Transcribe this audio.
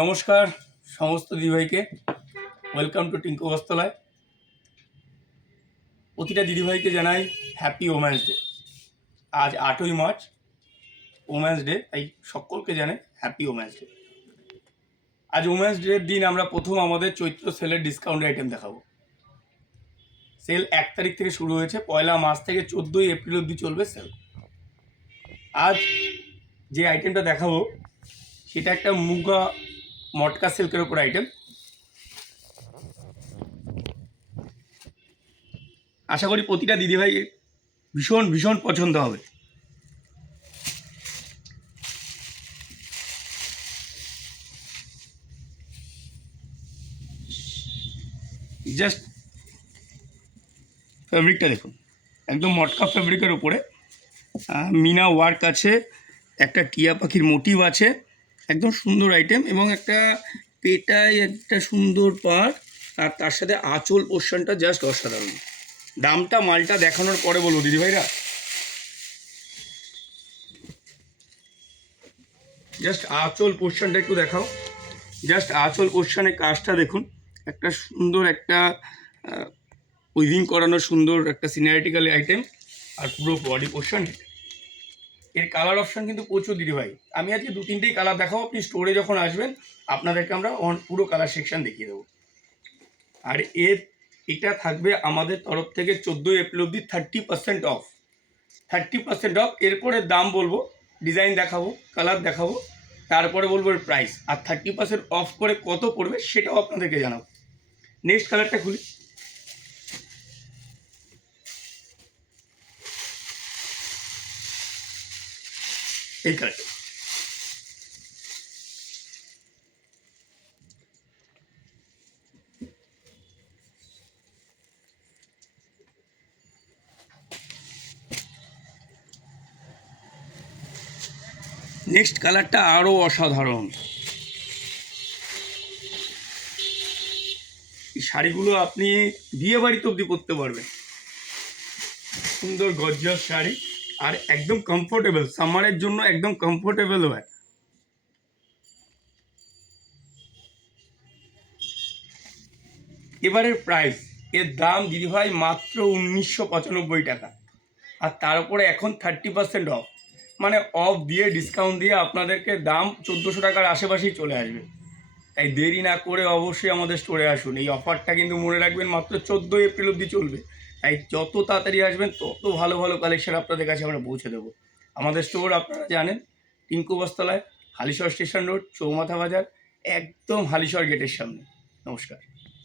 নমস্কার সমস্ত দিদিভাইকে। ওয়েলকাম টু টিঙ্কু বস্ত্রালয়। প্রতিটা দিদিভাইকে জানাই হ্যাপি ওম্যান্স ডে। আজ 8ই মার্চ ওম্যান্স ডে, তাই সকলকে জানাই হ্যাপি ওম্যান্স ডে। আজ ওম্যান্স ডের দিন আমরা প্রথম আমাদের চৈত্র সেলের ডিসকাউন্ট আইটেম দেখাবো। সেল 1 তারিখ থেকে শুরু হয়েছে, 1 মার্চ থেকে 14ই এপ্রিল অবধি চলবে সেল। আজ যে আইটেমটা দেখাবো সেটা একটা মুগা মটকা সিল্কের ওপর আইটেম। আশা করি প্রতিটা দিদিভাই ভীষণ ভীষণ পছন্দ হবে। জাস্ট ফ্যাব্রিকটা দেখুন, একদম মটকা ফ্যাব্রিকের উপরে মিনা ওয়ার্ক আছে, একটা টিয়া পাখির মোটিভ আছে, একদম সুন্দর আইটেম। এবং একটা পেটায় একটা সুন্দর পার, আর তার সাথে আঁচল পোর্শনটা জাস্ট অসাধারণ। দামটা মালটা দেখানোর পরে বলবো দিদিভাইরা। জাস্ট আঁচল পোর্শনটা একটু দেখাও। জাস্ট আঁচল পোর্শনের কাজটা দেখুন, একটা সুন্দর একটা উইভিং করানো সুন্দর একটা সিনারিটিক্যাল আইটেম। আর পুরো বডি পোর্শন এর কালার অপশান কিন্তু প্রচুর দিদিভাই। আমি আজকে 2-3টেই কালার দেখাবো, আপনি স্টোরে যখন আসবেন আপনাদেরকে আমরা পুরো কালার সেকশন দেখিয়ে দেবো। আর এটা থাকবে আমাদের তরফ থেকে 14ই এপ্রিল অবধি 30% অফ। 30% অফ। এরপরে দাম বলবো, ডিজাইন দেখাবো, কালার দেখাবো, তারপরে বলবো এর প্রাইস। আর 30% অফ করে কত পড়বে সেটাও আপনাদেরকে জানাবো। নেক্সট কালারটা খুলি। এই কালারটা নেক্সট কালারটা আরও অসাধারণ। এই শাড়িগুলো আপনি বিয়ে বাড়িতে অবধি পরতে পারবেন। সুন্দর গর্জিয়াস শাড়ি, আর একদম কমফোর্টেবল, সামারের জন্য একদম কমফোর্টেবল হয়। এবারের প্রাইস, এর দাম দিদিভাই মাত্র 1995 টাকা। আর তার উপরে এখন 30% অফ, মানে অফ দিয়ে ডিসকাউন্ট দিয়ে আপনাদেরকে দাম 1400 টাকার আশেপাশেই চলে আসবে। তাই দেরি না করে অবশ্যই আমাদের স্টোরে আসুন। এই অফারটা কিন্তু মনে রাখবেন মাত্র 14 এপ্রিল অবধি চলবে। তাই যত তাড়াতাড়ি আসবেন তত ভালো ভালো কালেকশন আপনাদের কাছে আমরা পৌঁছে দেবো। আমাদের স্টোর আপনারা জানেন, টিঙ্কু বস্ত্রালয়, হালিশহর স্টেশন রোড, চৌমাথা বাজার, একদম হালিশহর গেটের সামনে। নমস্কার।